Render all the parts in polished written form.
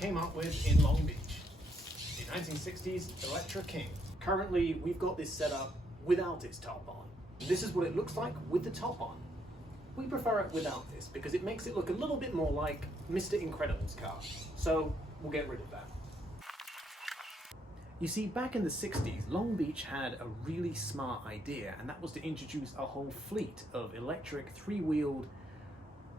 came up with in Long Beach. The 1960s Electra King. Currently, we've got this set up without its top on. This is what it looks like with the top on. We prefer it without this because it makes it look a little bit more like Mr. Incredible's car. So we'll get rid of that. You see, back in the 60s, Long Beach had a really smart idea, and that was to introduce a whole fleet of electric three-wheeled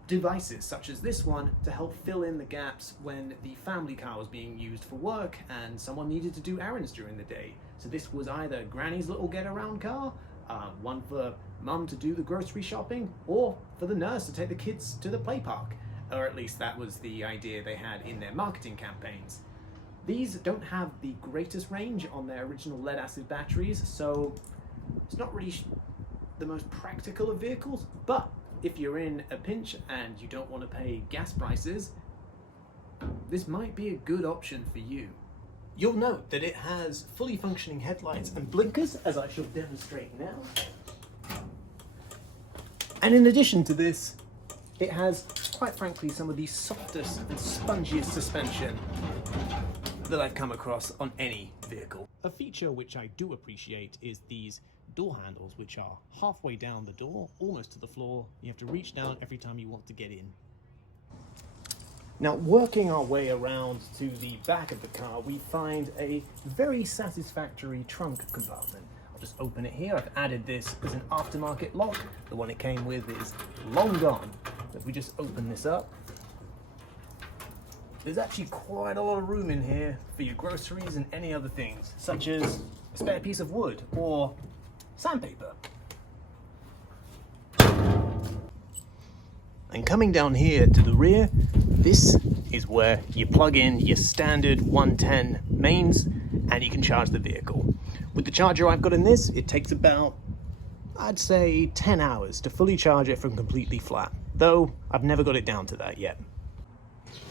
devices such as this one to help fill in the gaps when the family car was being used for work and someone needed to do errands during the day. So this was either Granny's little get-around car, one for Mum to do the grocery shopping, or for the nurse to take the kids to the play park. Or at least that was the idea they had in their marketing campaigns. These don't have the greatest range on their original lead-acid batteries, so it's not really the most practical of vehicles, but if you're in a pinch and you don't want to pay gas prices, this might be a good option for you. You'll note that it has fully functioning headlights and blinkers, as I shall demonstrate now. And in addition to this, it has, quite frankly, some of the softest and spongiest suspension that I've come across on any vehicle. A feature which I do appreciate is these door handles, which are halfway down the door, almost to the floor. You have to reach down every time you want to get in. Now, working our way around to the back of the car, we find a very satisfactory trunk compartment. I'll just open it here. I've added this as an aftermarket lock. The one it came with is long gone. If we just open this up, there's actually quite a lot of room in here for your groceries and any other things, such as a spare piece of wood or sandpaper. And coming down here to the rear, this is where you plug in your standard 110 mains and you can charge the vehicle. With the charger I've got in this, it takes about, I'd say, 10 hours to fully charge it from completely flat, though I've never got it down to that yet.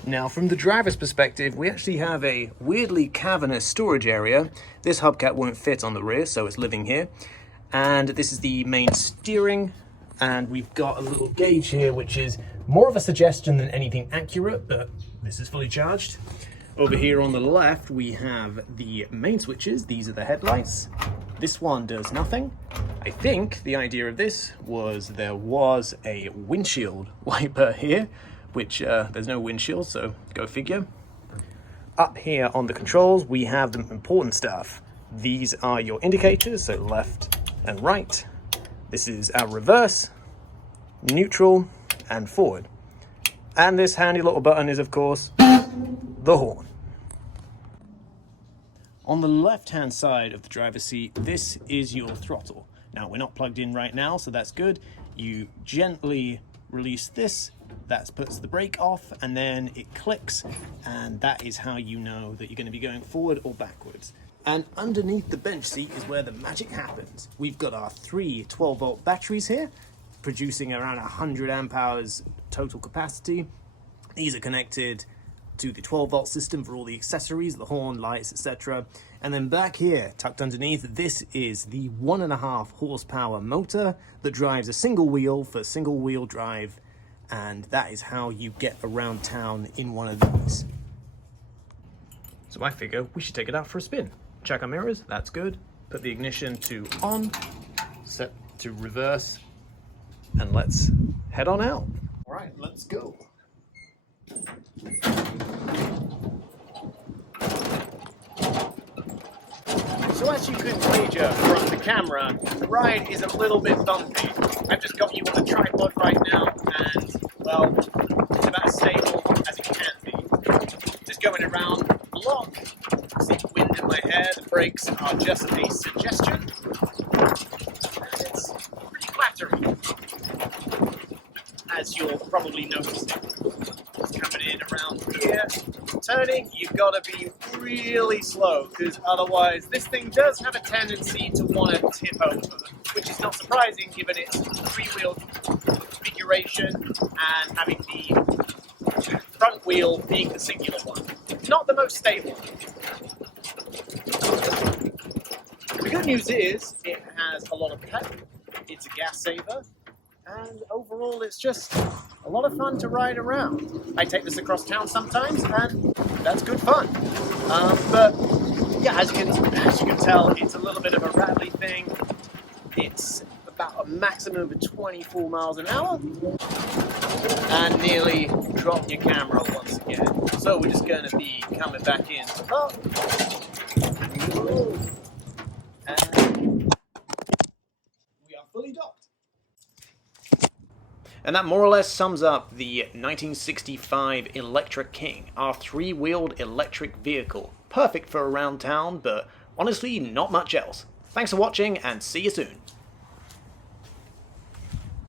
Now, from the driver's perspective, we actually have a weirdly cavernous storage area. This hubcap won't fit on the rear, so it's living here. And this is the main steering, and we've got a little gauge here, which is more of a suggestion than anything accurate, but this is fully charged. Over here on the left, we have the main switches. These are the headlights. This one does nothing. I think the idea of this was there was a windshield wiper here, which there's no windshield, so go figure. Up here on the controls, we have the important stuff. These are your indicators, so left and right. This is our reverse, neutral, and forward. And this handy little button is, of course, the horn. On the left-hand side of the driver's seat, this is your throttle. Now, we're not plugged in right now, so that's good. You gently release this, that puts the brake off, and then it clicks, and that is how you know that you're going to be going forward or backwards. And underneath the bench seat is where the magic happens. We've got our three 12-volt batteries here, producing around 100 amp hours total capacity. These are connected to the 12-volt system for all the accessories, the horn, lights, etc. And then back here, tucked underneath, this is the 1.5 horsepower motor that drives a single wheel for single wheel drive, and that is how you get around town in one of these. So I figure we should take it out for a spin. Check our mirrors, that's good. Put the ignition to on, set to reverse, and let's head on out. All right, let's go. So as you could wager from the camera, the ride is a little bit bumpy. I've just got you on a tripod right now, and, well, it's about as stable as it can be. Just going around the block, see the wind in my hair, the brakes are just a suggestion, and it's pretty flattering, as you'll probably notice. Just coming in around here, turning, you've got to be really slow, because otherwise this thing does have a tendency to want to tip over, which is not surprising given its three-wheel configuration and having the front wheel being the singular one. Not the most stable. The good news is it has a lot of pep, it's a gas saver, and overall it's just a lot of fun to ride around. I take this across town sometimes, and that's good fun. But yeah, as you can tell, it's a little bit of a rattly thing. It's about a maximum of 24 miles an hour, and nearly dropped your camera once again. So we're just going to be coming back in to park. And we are fully docked. And that more or less sums up the 1965 Electra King, our three-wheeled electric vehicle. Perfect for around town, but honestly not much else. Thanks for watching, and see you soon.